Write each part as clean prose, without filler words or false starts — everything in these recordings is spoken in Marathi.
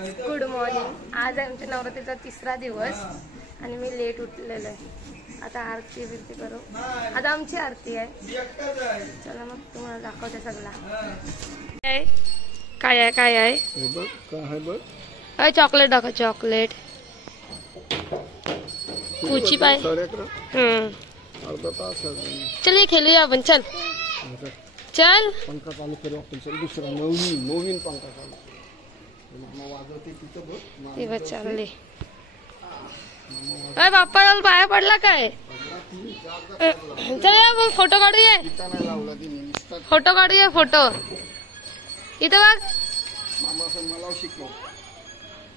Good morning. आज आमच्या नवरात्रीचा 3रा दिवस आणि मी लेट उठलेलो आहे। आता आरती बिरती करू। आता आमची आरती आहे। चला मग तुम्हाला दाखवते सगळा काय आहे काय आहे। चॉकलेट दाखव। चॉकलेट कुची पाय। चलिए खेलूया आपण। चल चल पंखा चालू करू आपण। चल दुसरा नवीन पंखा चालू वाजवते तिथं बघ चालले। अरे बाप्पा पाया पडला काय। चल फोटो काढूया। फोटो काढूया। फोटो इथं बघ। मामा मला शिकव।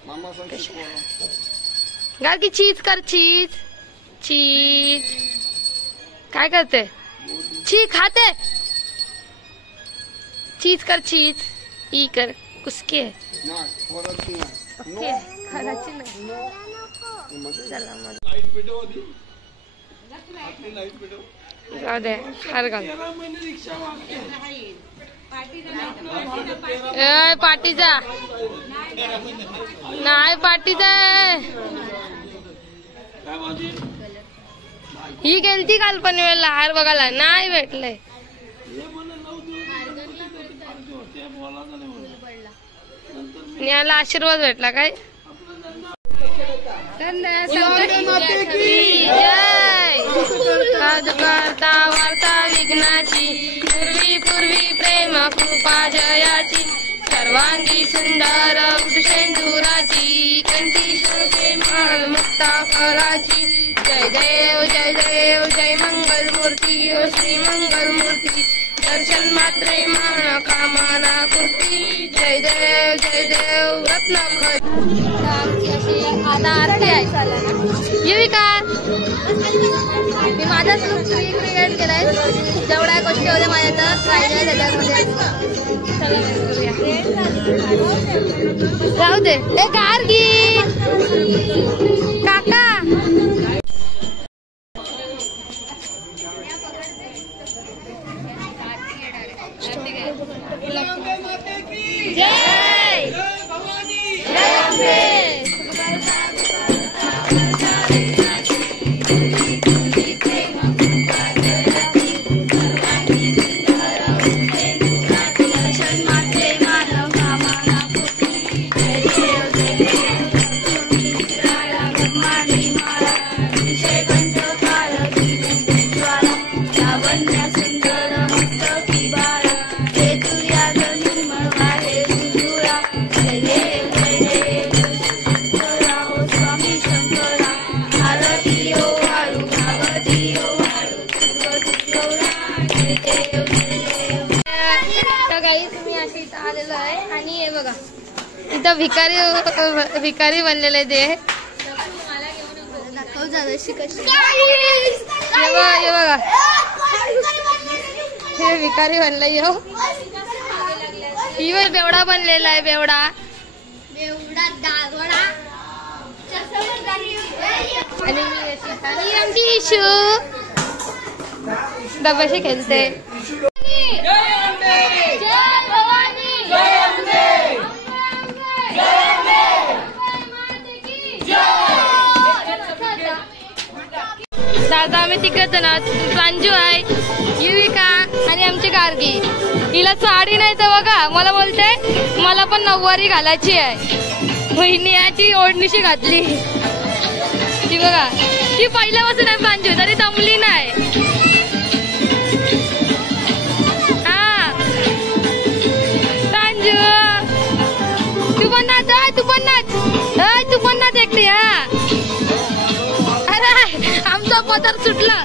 मामा शिकव। गार की चीज कर। चीज चीज काय करते। चीज खाते। चीज कर। चीज ई कर कुसके ओके खायची नाही। चला मग जाऊ दे हर घाल। पार्टीचा नाही। पार्टीचा ही गेलती काल पनवेलला हार बघायला नाही भेटले। याला आशीर्वाद भेटला काय। करता वार्ता विघ्नाची पूर्वी पूर्वी प्रेम कृपा जयाची सर्वांगी सुंदर वृषेंदुराची कंठी शोभे माळ मुक्ता फळाची जय देव जय देव जय मंगल मूर्ती ओ श्री मंगल मूर्ती दर्शन मात्रे मान कामना पूर्ती जय देव रत्नाखत। आमची अशी आता आरती आहे। येवी का मी माझाच लुक रिक्रिएट केलाय। जेवढ्या गोष्टी होत्या माझ्यात राहिल्या त्याच्यामध्ये राहू दे। ए गार्गी काका इथं भिकारी बनलेले ते बघा। हे भिकारी बनलंय। ही बेवडा बनलेला आहे। बेवडा आणि आमची इशू डब्याशी खेळते। दादा आम्ही तिकडे ना प्रांजू आहे युविका आणि आमची गार्गी। हिला साडी नाही तर बघा मला बोलते मला पण नऊवारी घालायची आहे। बहिणी याची ओढणीशी घातली ती बघा। ती पहिल्यापासून आहे प्रांजू तरी दमली नाही। हा प्रांजू तू पण नाच। तू पण नाच। तू पण नाच एकटी। हा अरे आमचा पदर सुटला।